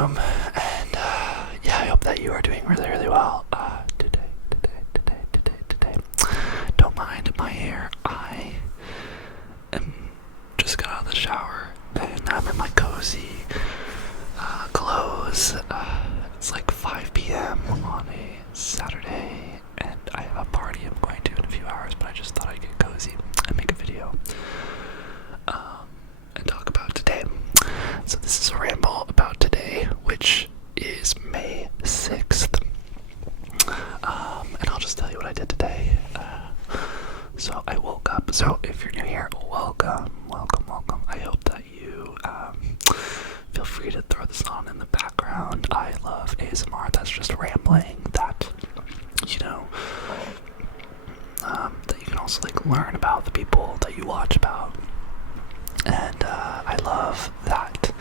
room, and yeah, I hope that you are doing really, really well. Today. Don't mind my hair. I just got out of the shower, and I'm in my cozy clothes. It's like 5 p.m. on a Saturday, and I have a party I'm going to in a few hours, but I just thought I'd get cozy and make a video and talk about today. So this is a ramble about today, which is May 6th. And I'll just tell you what I did today. So I woke up. So if you're new here, welcome. I hope that you feel free to throw this on in the background. I love ASMR. That's just rambling. That, that you can also like learn about the people that you watch about. And I love that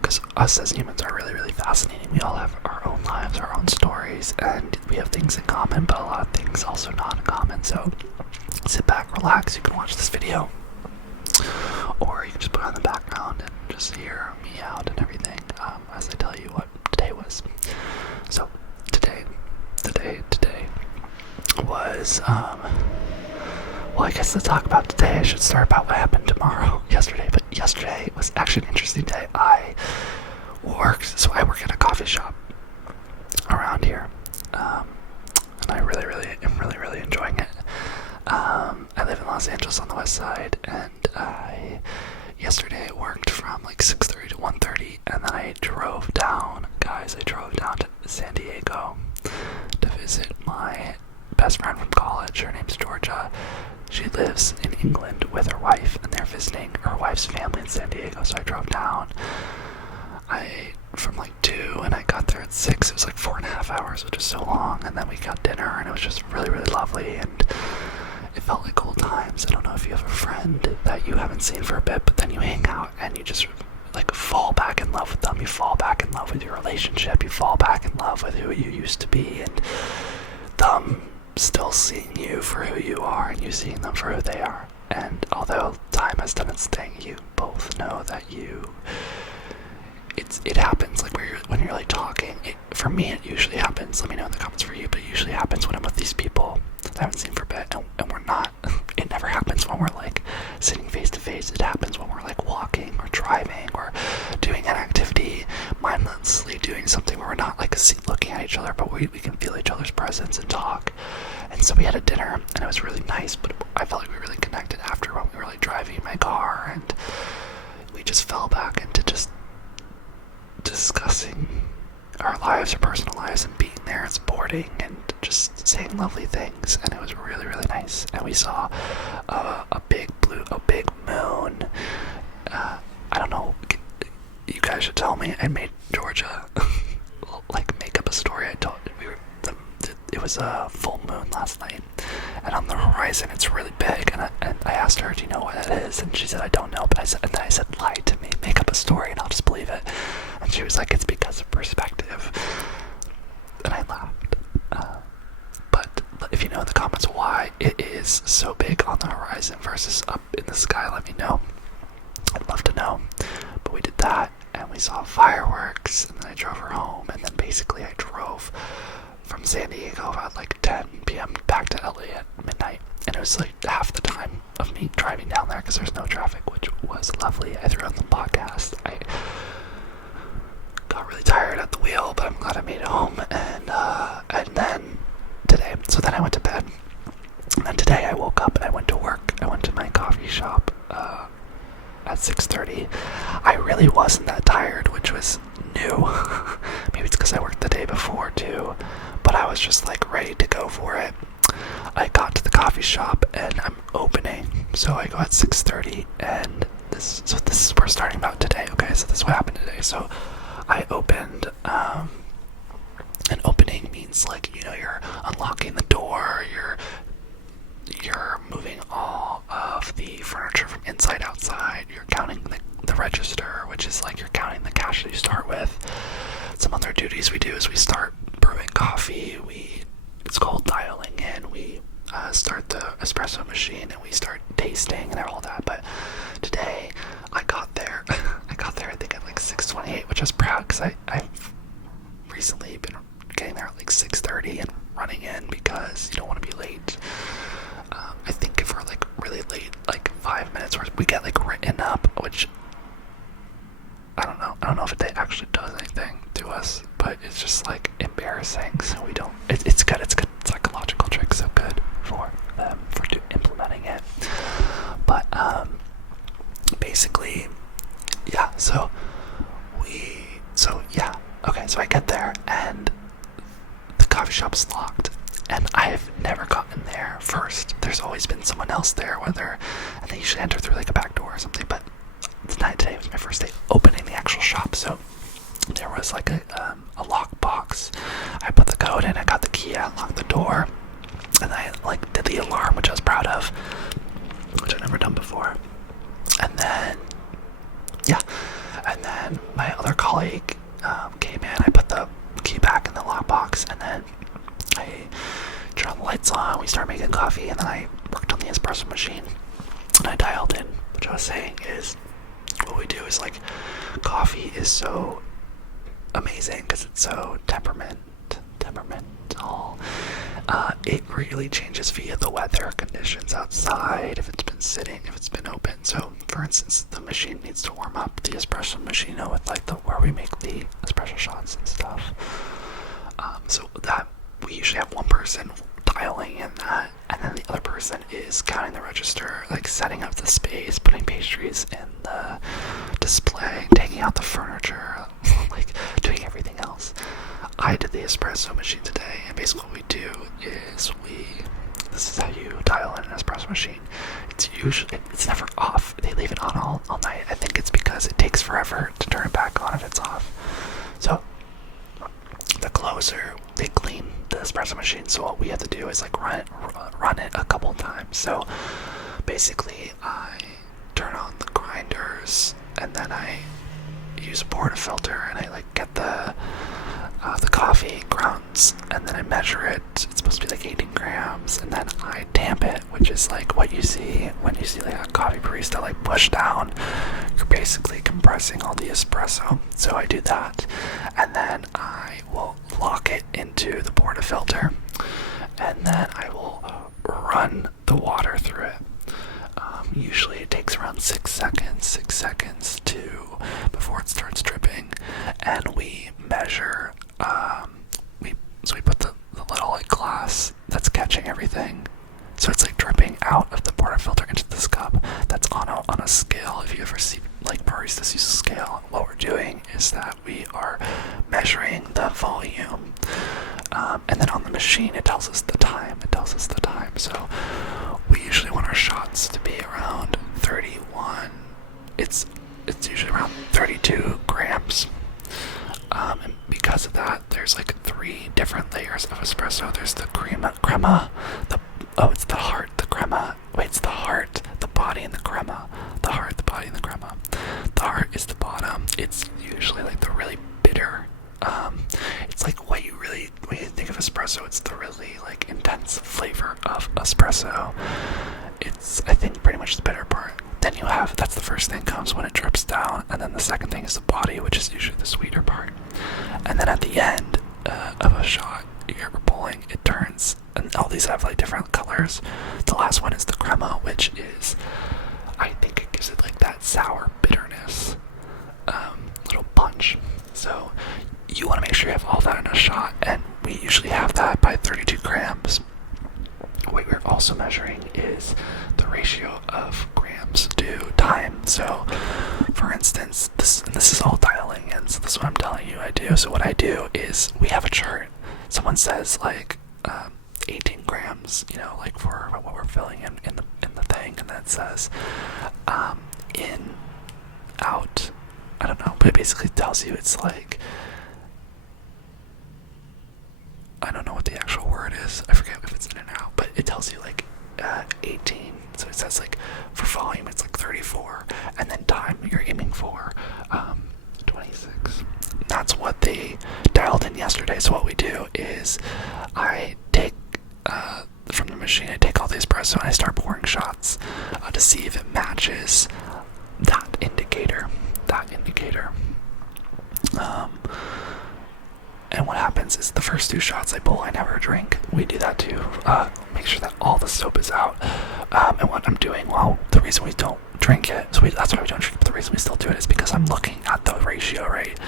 because us as humans are really, really fascinating. We all have our own lives, our own stories, and we have things in common, but a lot of things also not in common. So sit back, relax. You can watch this video, or you can just put it on the background and just hear me out and everything as I tell you what today was. So today was well, I guess to talk about today, I should start about what happened yesterday. But yesterday was actually an interesting day. I work at a coffee shop around here, and I am really enjoying it. I live in Los Angeles on the west side, and yesterday I worked from like 6:30 to 1:30, and then I drove down to San Diego to visit my best friend from college. Her name's Georgia. She lives in England with her wife, and they're visiting her wife's family in San Diego. So I drove down. From like 2, and I got there at 6. It was like 4.5 hours, which is so long. And then we got dinner, and it was just really, really lovely, and it felt like old times. I don't know if you have a friend that you haven't seen for a bit, but then you hang out and you just like fall back in love with them. You fall back in love with your relationship. You fall back in love with who you used to be, and them still seeing you for who you are and you seeing them for who they are. And although time has done its thing, you both know that it happens like when you're like talking. For me, it usually happens. Let me know in the comments for you, but it usually happens when I'm with these people that I haven't seen for a bit, and we're not. It never happens when we're like sitting face to face. It happens when we're like walking or driving or doing an activity, mindlessly doing something where we're not like looking at each other, but we can feel each other's presence and talk. And so we had a dinner, and it was really nice, but I felt like we really connected after when we were like driving in my car, and we just fell back into just discussing our lives, our personal lives, and being there and supporting and just saying lovely things. And it was really, really nice. And we saw a big moon. I don't know, you guys should tell me. I made Georgia like make up a story. It was a full moon last night, and on the horizon it's really big, and I asked her, do you know what it is? And she said, I don't know, but then I said, lie to me, make up a story and I'll just believe it. And she was like, it's because of perspective. And I laughed. But if you know in the comments why it is so big on the horizon versus up in the sky, let me know. I'd love to know. But we did that, and we saw fireworks, and then I drove her home, and then basically I drove from San Diego at like 10 p.m. back to LA at midnight. And it was like half the time of me driving down there because there's no traffic, which was lovely. I threw on the podcast. I got really tired at the wheel, but I'm glad I made it home. And then today, so then I went to bed. And then today I woke up and I went to work. I went to my coffee shop at 6:30. I really wasn't that tired, which was new. Maybe it's because I worked the day before too, but I was just like ready to go for it. I got to the coffee shop and I'm opening, so I go at 6:30, and we're starting about today. Okay, so this is what happened today. So I opened, and opening means like, you're unlocking the door, you're moving all of the furniture from inside outside, you're counting the register, which is like you're counting the cash that you start with. Some other duties we do is we start brewing coffee, it's called dialing in, we start the espresso machine, and we start tasting and all that. But today I got there I think at like 6:28, which I was proud because I've recently been getting there at like 6:30 and running in because you don't want to be late. I think if we're like really late, like 5 minutes, or we get like written up, which I don't know if it actually does anything to us, but it's just like embarrassing. So we don't. It's good. It's good psychological trick. So good for them for implementing it. But basically, yeah. So okay. So I get there and the coffee shop's locked. And I've never gotten there first. There's always been someone else there, and they usually enter through like a back door or something. But today was my first day opening the actual shop, so there was like a lock box. I put the code in, I got the key, I unlocked the door, and I like did the alarm, which I was proud of, which I've never done before. And then my other colleague came in. I put the key back in the lock box, and then I turned the lights on, we started making coffee, and then I worked on the espresso machine, and I dialed in. What I was saying is, what we do is like, coffee is so amazing because it's so temperamental. It really changes via the weather conditions outside, if it's been sitting, if it's been open. So, for instance, the machine needs to warm up, the espresso machine, with like where we make the espresso shots and stuff. So that we usually have one person dialing in that, and then the other person is counting the register, like setting up the space, putting pastries in the display, taking out the furniture, like doing everything else. I did the espresso machine today, and basically what we do is this is how you dial in an espresso machine. It's never off. They leave it on all night. I think it's because it takes forever to turn it back on if it's off. So the closer, they clean the espresso machine, so what we have to do is like run it a couple times. So basically I turn on the grinders, and then I use a portafilter, and I like get the coffee grounds, and then I measure it. It's supposed to be like 18 grams, and then I tamp it, which is like what you see when you see like a coffee barista like push down. You're basically compressing all the espresso. So I do that, and then I will lock it into the portafilter, and then I will run the water through it. Usually it takes around 6 seconds before it starts dripping, and we measure. So we put the little like glass that's catching everything, so it's like dripping out of the portafilter into this cup. That's on a scale. If you ever see like baristas use a scale, what we're doing is that we are measuring the volume, and then on the machine it tells us the time. So we usually want our shots to be around 31. It's usually around 32 grams. And because of that, there's like 3 different layers of espresso. There's the crema, it's the heart, the crema. Wait, it's the heart, the body, and the crema. The heart, the body, and the crema. The heart is the bottom. It's usually like the really bitter. It's like when you think of espresso, it's the really like intense flavor of espresso. It's, I think, pretty much the bitter part. Then that's the first thing comes when it drips down, and then the second thing is the body, which is usually the sweeter part. And then at the end of a shot, you're pulling, it turns, and all these have like different colors. The last one is the crema, which is, I think it gives it like that sour bitterness, little punch. So you want to make sure you have all that in a shot, and we usually have that by 32 grams. What we're also measuring is the ratio of grams to time. So, for instance, this is all dialing in, so this is what I'm telling you I do. So what I do is, we have a chart. Someone says like 18 grams, like for what we're filling in the thing, and then it says in, out, I don't know, but it basically tells you it's like, I don't know what the actual word is. I forget if it's in and out, but it tells you like 18. So it says like for volume it's like 34, and then time you're aiming for 26. That's what they dialed in yesterday. So what we do is I take from the machine, I take all the espresso and I start pouring shots to see if it matches that indicator. And what happens is the first 2 shots I pull, I never drink. We do that to make sure that all the soap is out. And what I'm doing, well, the reason we don't drink it, that's why we don't drink it, but the reason we still do it is because I'm looking at the ratio, right?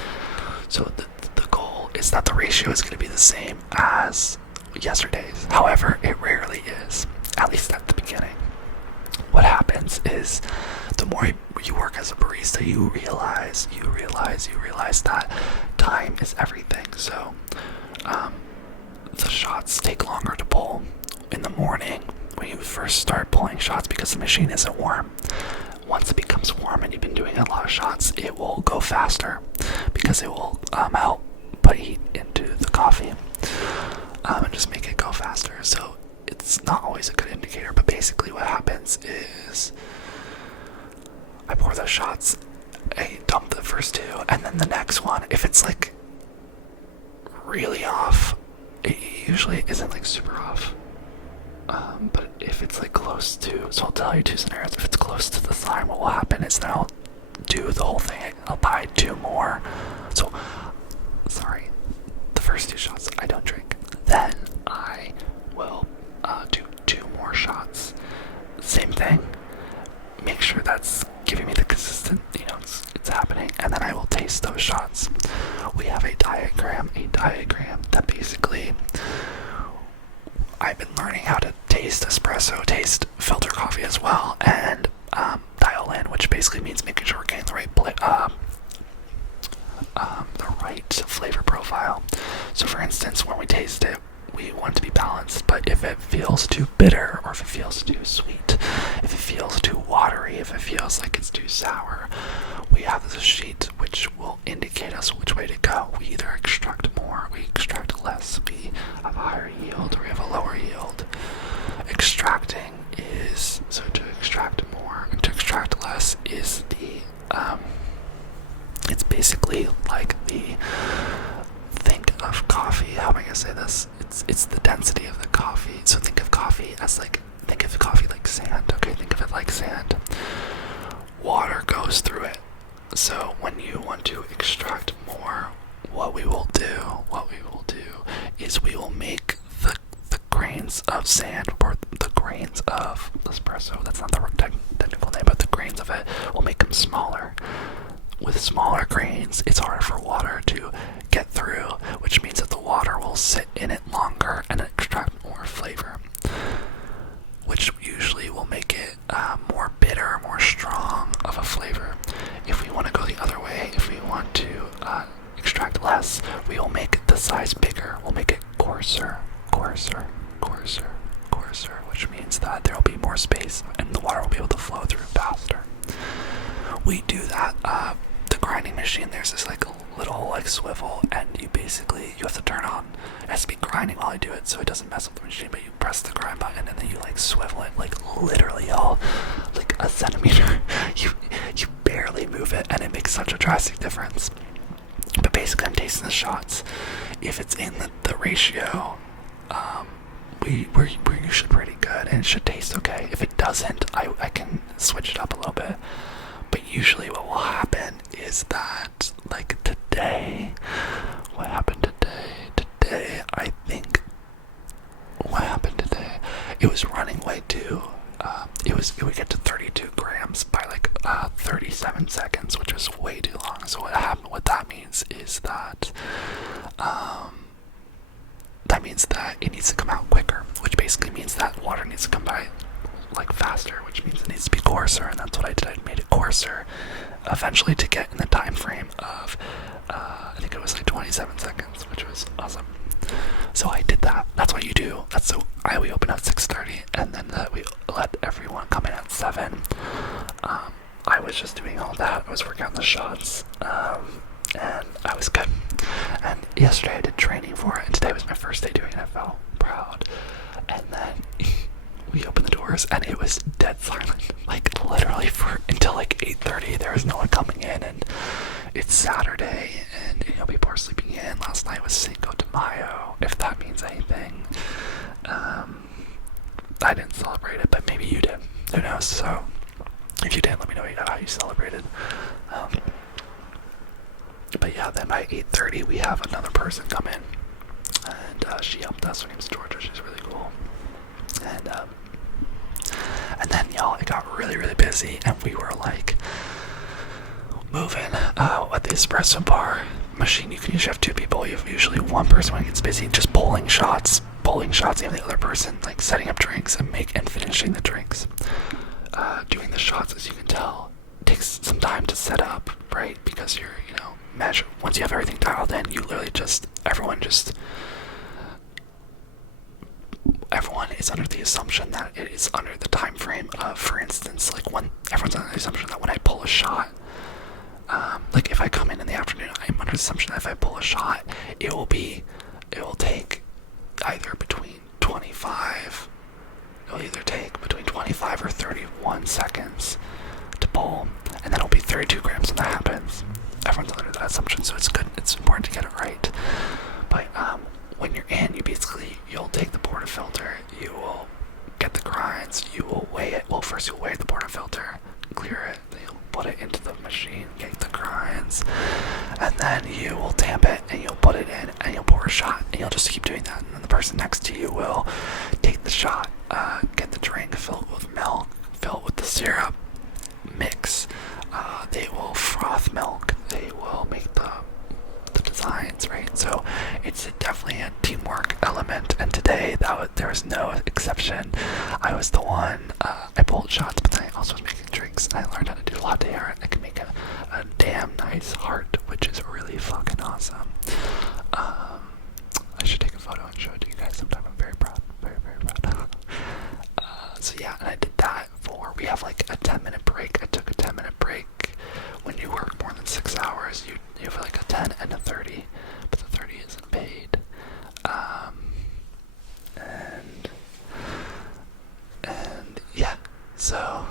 So the goal is that the ratio is going to be the same as yesterday's. However, it rarely is, at least at the beginning. What happens is the more you work as a barista, you realize that time is everything. So the shots take longer to pull in the morning when you first start pulling shots because the machine isn't warm. Once it becomes warm and you've been doing a lot of shots, it will go faster because it will help put heat into the coffee and just make it go faster. So it's not always a good indicator, but basically what happens is I pour those shots, I dump the first 2, and then the next one, if it's like really off, it usually isn't like super off. But if it's like close to, so I'll tell you 2 scenarios. If it's close to the sign, what will happen is then I'll do the whole thing. I'll buy 2 more. So, sorry, the first 2 shots I don't drink. Then I will do 2 more shots. Same thing. Make sure that's giving me the consistent, it's happening, and then I will taste those shots. We have a diagram that basically I've been learning how to taste espresso, taste filter coffee as well, and dial in, which basically means making sure we're getting the right flavor profile. So for instance, when we taste it, we want it to be balanced, but if it feels too bitter, or if it feels too sweet, if it feels too watery, if it feels like it's too sour, we have this sheet which will indicate us which way to go. We either extract more, we extract less, we have a higher yield, or we have a lower yield. Extracting is, so to extract more and to extract less is it's basically like think of coffee, how am I gonna say this? It's the density of the coffee. So think of coffee like sand, okay? Think of it like sand. Water goes through it. So when you want to extract more, what we will do is we will make the grains of sand, or the grains of espresso, that's not the technical name, but the grains of it, will make them smaller. With smaller grains, it's harder for water to get through, which means that the water will sit in it longer and extract more flavor, which usually will make it more bitter, more strong of a flavor. If we want to go the other way, if we want to extract less, we will make the size bigger. We'll make it coarser, which means that there will be more space and the water will be able to flow through faster. We do that. The grinding machine, there's this like little like swivel, and you have to turn on. It has to be grinding while I do it, so it doesn't mess up the machine. But you press the grind button, and then you like swivel it like literally all like a centimeter. You barely move it, and it makes such a drastic difference. But basically, I'm tasting the shots. If it's in the ratio, we're usually pretty good, and it should taste okay. If it doesn't, I can switch it up a little bit. But usually what will happen is that, like today, what happened today, I think, what happened today, it was running way too, it would get to 32 grams by like 37 seconds, which was way too long. So what that means is that, it needs to come out quicker, which basically means that water needs to come by like faster, which means it needs to be coarser, and that's what I did. I made it coarser eventually to get in the time frame of I think it was like 27 seconds, which was awesome. So I did that. That's what you do. We open at 6:30, and then we let everyone come in at 7. I was just doing all that. I was working on the shots, and I was good. And yesterday I did training for it, and today was my first day doing it. I felt proud. And then we opened the doors, and it was dead silent, like literally until like 8:30. There was no one coming in, and it's Saturday, and people are sleeping in. Last night was Cinco de Mayo, if that means anything. I didn't celebrate it, but maybe you did. Who knows? So if you did, let me know how you celebrated. But yeah, yeah, then by 8:30 we have another person come in, and she helped us. Her name's Georgia. She's really cool. And then y'all, it got really, really busy, and we were like moving at the espresso bar machine. You can usually have 2 people. You have usually one person when it gets busy just pulling shots, and the other person like setting up drinks and finishing the drinks. Doing the shots, as you can tell, takes some time to set up, right? Because you're, measure. Once you have everything dialed in, you literally everyone is under the assumption that it is under the time frame of, for instance, like when everyone's under the assumption that when I pull a shot, like if I come in the afternoon, I'm under the assumption that if I pull a shot, it will take either between 25 or 31 seconds to pull, and then it'll be 32 grams when that happens. Everyone's under that assumption, so it's good. It's important to get it right. But when you're in, you'll take the portafilter, you will get the grinds, you will weigh it. Well, first you'll weigh the portafilter, clear it, then you'll put it into the machine, get the grinds, and then you will tamp it, and you'll put it in, and you'll pour a shot, and you'll just keep doing that. And then the person next to you will take the shot, get the drink, fill it with milk, fill it with the syrup, mix. They will froth milk. They will make the designs, right? So it's definitely a teamwork element. And today there was no exception. I was the one. I pulled shots, but then I also was making drinks. And I learned how to do latte art. I can make a damn nice heart, which is really fucking awesome. I should take a photo and show it to you guys sometime. I'm very proud. Very, very proud. So yeah, and I did that we have like a 10-minute break. I took a 10-minute break. When you work more than 6 hours, you have like a 10 and a 30, but the 30 isn't paid. And yeah, so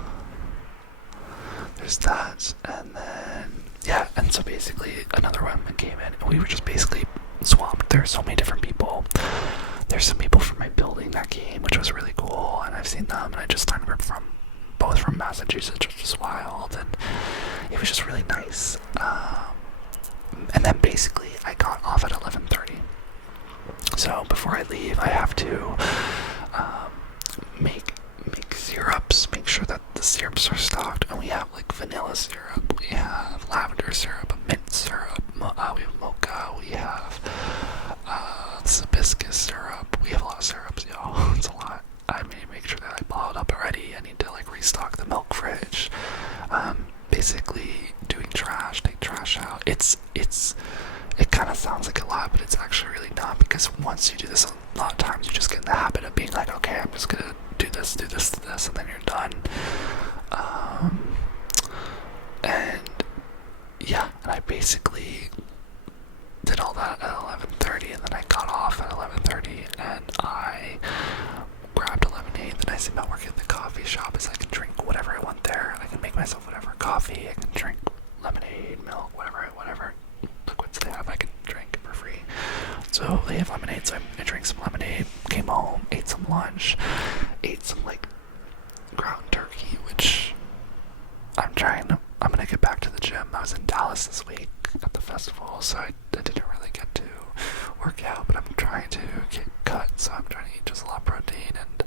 there's that, and then yeah, and so basically another woman came in, and we were just basically swamped. There's so many different people. There's some people from my building that came, which was really cool, and I've seen them, and I just learned both from Massachusetts, which was wild, and it was just really nice. And then basically I got off at 11:30. So before I leave, I have to make syrups, make sure that the syrups are stocked, and we have like vanilla syrup, we have lavender syrup, mint syrup, we have mocha, we have hibiscus syrup. We have a lot of syrups, y'all. It's a lot. I need to make sure that I bottled up already. I need to like restock the milk fridge. Basically doing trash, take trash out. It kind of sounds like a lot, but it's actually really not, because once you do this a lot of times, you just get in the habit of being like, okay, I'm just gonna do this, and then you're done. And yeah, and I basically did all that at 11:30, and then I got off at 11:30, and I grabbed a lemonade. The nice thing about working at the coffee shop is I can drink whatever I want there. I can make myself whatever coffee. I can drink lemonade, milk, whatever liquids they have. I can drink for free. So they have lemonade, so I drank some lemonade, came home, ate some lunch, ate some like ground turkey, which I'm gonna get back to the gym. I was in Dallas this week at the festival, so I didn't really get to work out, but I'm trying to get cut, so I'm trying to eat just a lot of protein, and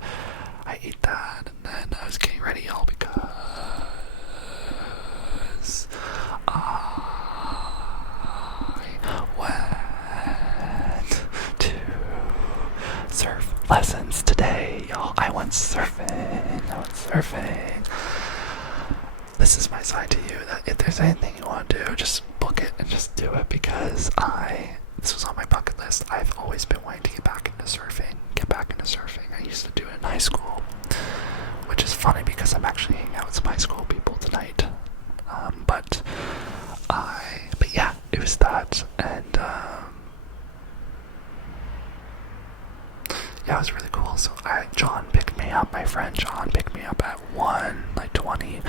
I ate that, and then I was getting ready, y'all, because I went to surf lessons today, y'all. I went surfing. This is my sign to you that if there's anything you want to do, just book it and just do it, because this was on my bucket list. I've always been wanting to get back into surfing. I used to do it in high school, which is funny because I'm actually hanging out with some high school people tonight. But yeah, it was that, and yeah, it was really cool. So my friend John picked me up at 1:20.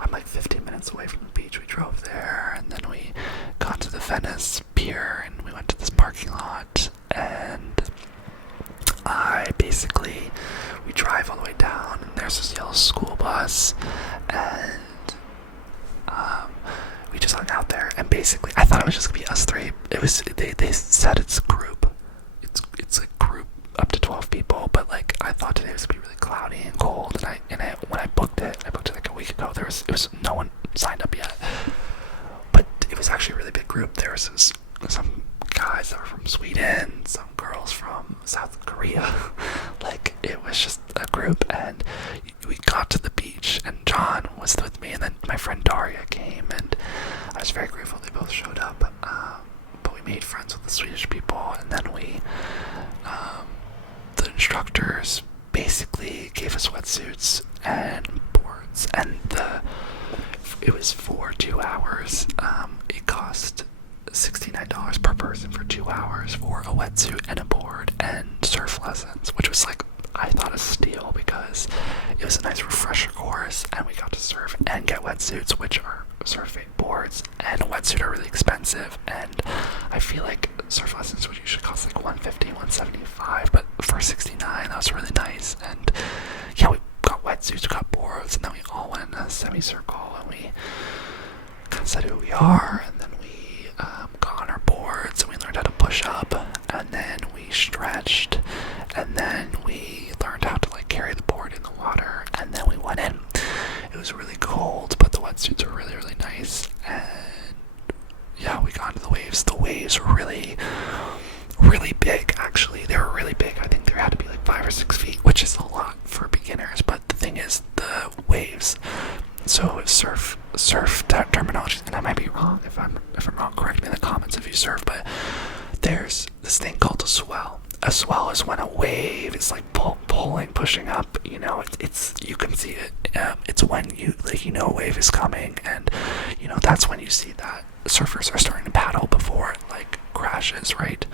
I'm like 15 minutes away from the beach. We drove there, and then we got to the Venice Pier, and we went to this parking lot, and we drive all the way down, and there's this yellow school bus, and we just hung out there, and basically I thought it was just gonna be us three. They said it's a group. It's a group up to 12 people, but like I thought today was gonna be really cloudy and cold, and when I booked it like a week ago. It was no one signed up yet, but it was actually a really big group. There was some guys that were from Sweden, some girls from South Korea. Like, it was just a group, and we got to the beach, and John was with me, and then my friend Daria came, and I was very grateful they both showed up. But we made friends with the Swedish people, and then the instructors basically gave us wetsuits and boards, and it was for 2 hours. It cost $69 per person for 2 hours for a wetsuit and a board and surf lessons, which was like, I thought, a steal, because it was a nice refresher course, and we got to surf and get wetsuits, which are surfing boards and a wetsuit are really expensive, and I feel like surf lessons would usually cost like $150, $175, but for $69 that was really nice. And yeah, we got wetsuits, we got boards, and then we all went in a semicircle, and we kind of said who we are, and then we got on our boards, and we learned how to push up, and then we stretched, and then we learned how to like carry the board in the water, and then we went in. It was really cold, but the wetsuits were really, really nice, and yeah, we got into the waves. The waves were really, really big, actually. They were really big. I think they had to be like 5 or 6 feet, which is a lot for beginners, but the thing is, the waves, so surf terminology, and I might be wrong. If I'm wrong, correct me in the comments if you surf, but there's this thing called a swell. A swell is when a wave is like pulling, pushing up, you know, it's you can see it. It's when you a wave is coming, and that's when you see that surfers are starting to paddle before it like crashes, right?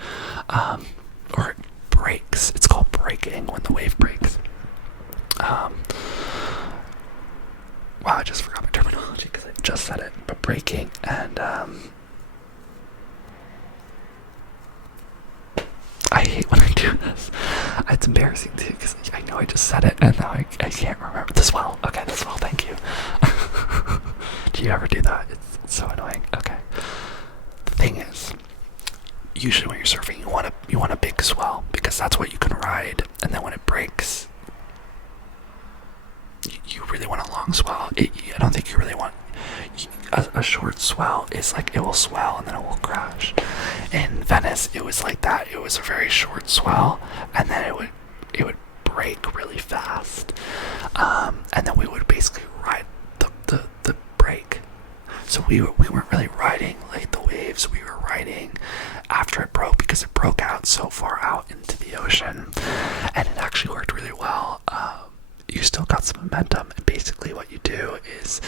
Or it breaks. It's called breaking, when the wave breaks. Wow, I just forgot my terminology because I just said it. But breaking, and I hate when I do this. It's embarrassing too, because I know I just said it, and now I can't remember. The swell. Okay, the swell, thank you. Do you ever do that? It's so annoying. Okay. The thing is, usually when you're surfing, you want a big swell, because that's what you can ride, and then when it breaks, you really want a long swell. I don't think you really want a short swell. Is like, it will swell and then it will crash. In Venice, it was like that. It was a very short swell, and then it would break really fast, and then we would basically ride the break. So we weren't really riding like the waves. We were riding after it broke, because it broke out so far out into the ocean, and it actually worked really well. You still got some momentum, and basically what you do is,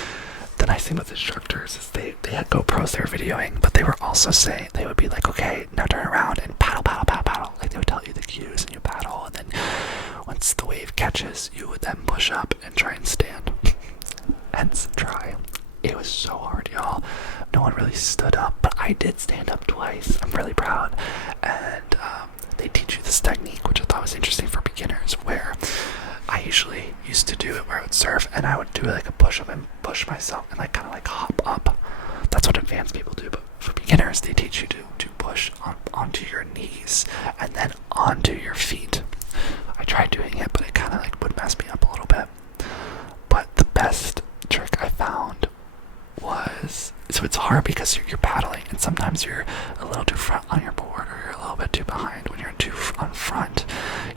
the nice thing with instructors is they had GoPros they were videoing, but they were also saying, they would be like, okay, now turn around and paddle, paddle, paddle, paddle. Like, they would tell you the cues, and you paddle, and then once the wave catches, you would then push up and try and stand. Hence, try. It was so hard, y'all. No one really stood up, but I did stand up twice. I'm really proud. And they teach you this technique, which I thought was interesting for beginners, where I usually used to do it where I would surf, and I would do like a push-up and push myself and like kind of like hop up. That's what advanced people do, but for beginners, they teach you to push onto your knees and then onto your feet. I tried doing it, but it kind of like would mess me up a little bit. But the best trick I found was, so it's hard because you're paddling, and sometimes you're a little too front on your board, or you're a little bit too behind. When you're too on front,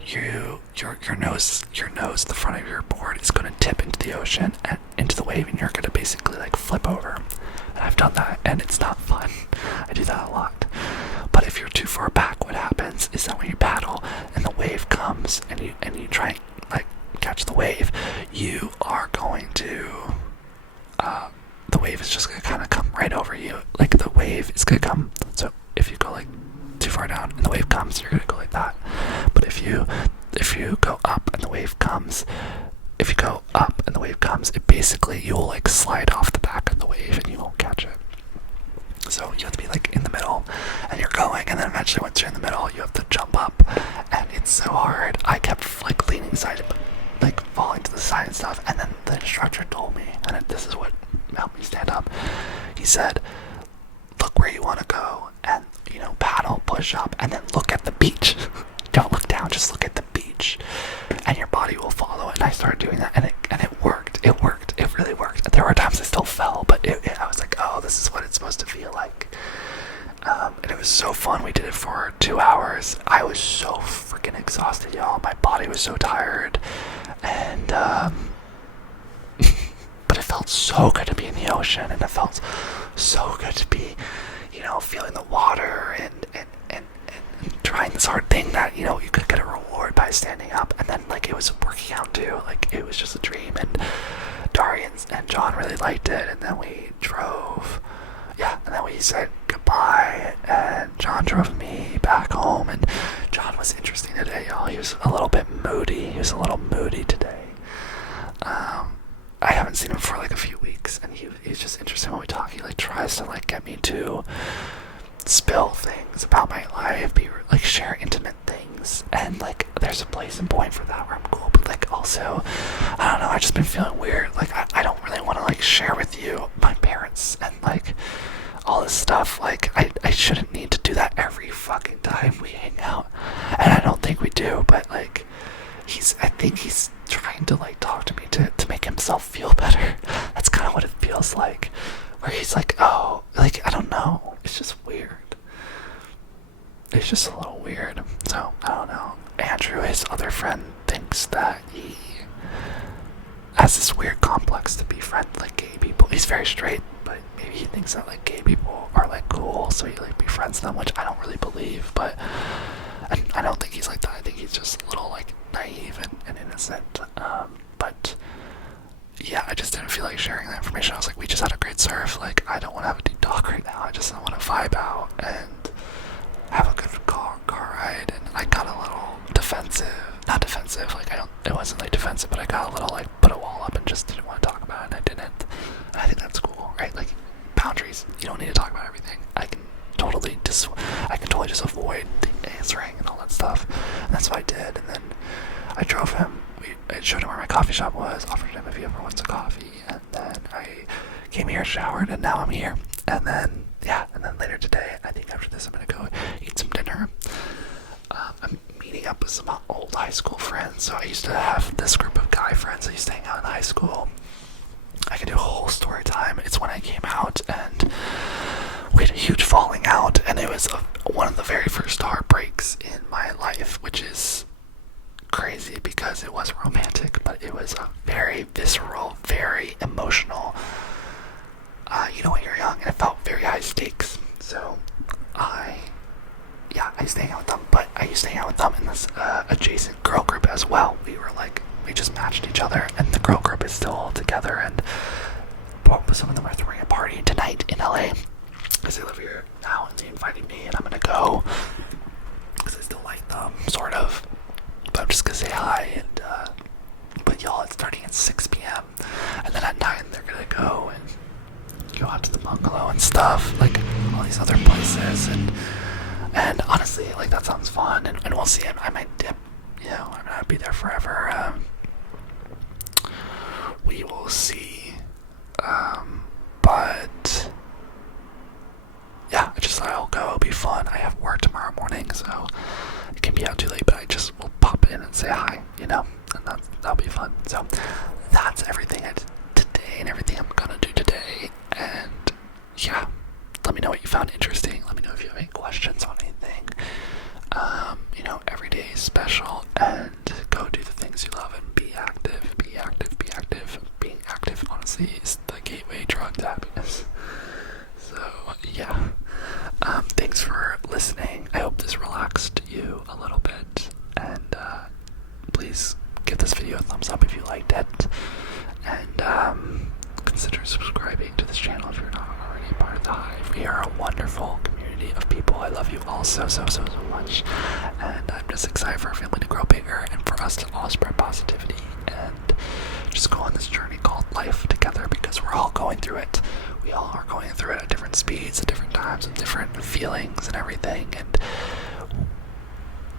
your nose, the front of your board is going to tip into the ocean and into the wave, and you're going to basically like flip over. And I've done that, and it's not fun. I do that a lot. But if you're too far back, what happens is that when you paddle and the wave comes, and you try and like catch the wave, you are going to the wave is just going to kind of come right over you. Like, the wave is going to come. So if you go like too far down and the wave comes, you're going to go like that. But if you go up and the wave comes, it basically, you'll like slide off the back of the wave and you won't catch it. So you have to be like in the middle, and you're going, and then eventually once you're in the middle, you have to jump up, and it's so hard. I kept like leaning side, like falling to the side and stuff, and then the instructor told me, and this is what helped me stand up. He said, push-up and then look at the beach. Don't look down, just look at the beach, and your body will follow it. And I started doing that, and it worked. It worked. It really worked. There were times I still fell, but I was like, oh, this is what it's supposed to feel like. And it was so fun. We did it for 2 hours. I was so freaking exhausted, y'all. My body was so tired, and but it felt so good to be in the ocean, and it felt so good to be, feeling the water and trying this hard thing that, you could get a reward by standing up. And then, like, it was working out too. Like, it was just a dream, and Darian and John really liked it. And then we drove, and then we said goodbye, and John drove me back home. And John was interesting today, y'all. He was a little bit moody. He was a little moody today. I haven't seen him for like a few weeks, and he's just interesting when we talk. He like tries to like get me to spill things about my life, share intimate things, and like there's a place and point for that where I'm cool, but like also, I don't know, I've just been feeling weird. Like I don't really want to like share with you my parents and like all this stuff. Like I shouldn't need to do that every fucking time we hang out, and I don't think we do, but like I think he's trying to like talk to me to make himself feel better. That's kind of what it feels like, where he's like, oh, like, I don't know, it's just weird. It's just a little weird. So I don't know. Andrew, his other friend, thinks that he has this weird complex to be friends with like gay people. He's very straight, but maybe he thinks that like gay people are like cool, so he like befriends them, which I don't really believe. But and I don't think he's like that. I think he's just a little like naive and innocent. But yeah, I just didn't feel like sharing that information. I was like, we just had a great surf. Like, I don't want to have a deep talk right now. I just want to vibe out and have a good car ride. And I got a little defensive. Not defensive. Like, it wasn't like defensive, but I got a little like put a wall up and just didn't want to talk about it. And I didn't. And I think that's cool, right? Like, boundaries. You don't need to talk about everything. I can totally just avoid the answering and all that stuff. And that's what I did. And then I drove him. I showed him where my coffee shop was, offered him if he ever wants a coffee, and then I came here, showered, and now I'm here. And then later today, I think after this, I'm gonna go eat some dinner. I'm meeting up with some old high school friends. So I used to have this group of guy friends I used to hang out in high school. I could do a whole story time. It's when I came out, and we had a huge falling out, and it was one of the very first heartbreaks in my life, which is crazy because it wasn't romantic, but it was a very visceral, very emotional, when you're young, and it felt very high stakes. So I used to hang out with them, but I used to hang out with them in this adjacent girl group as well. We just matched each other, and the girl group is still all together, and some of them are throwing a party tonight in LA because they live here now, and they invited me, and I'm gonna go because I still like them, sort of. But I'm just gonna say hi, and but y'all, it's starting at 6 p.m. and then at 9 they're gonna go out to the bungalow and stuff, like all these other places, and honestly, like, that sounds fun, and we'll see. I might dip, I'm not be there forever. We will see. But yeah, I just thought I'll go. It'll be fun. I have work tomorrow morning, so it can be out too late, but I just will pop in and say hi, and that'll be fun. So that's everything I did today and everything I'm gonna do today. And yeah, let me know what you found interesting. Let me know if you have any questions on anything. Every day is special, and go do the things you love and be active. Be active. Be active. Being active, honestly, is the gateway drug to happiness. So yeah, thanks for listening. I hope this relaxed you a little bit, and please give this video a thumbs up if you liked it, and consider subscribing to this channel if you're not already a part of the Hive. We are a wonderful community of people. I love you all so much, and I'm just excited for our family to grow bigger and for us to all spread positivity and just go on this journey called life together, because we're all going through it. We all are going through it at different speeds, at different times, with different feelings and everything, and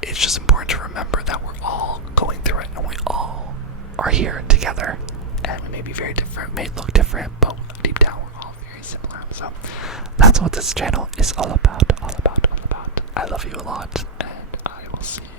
it's just important to remember that we're all going through it, and we all are here together, and we may be very different, may look different, but deep down we're all very similar. So that's what this channel is all about, I love you a lot, and I will see you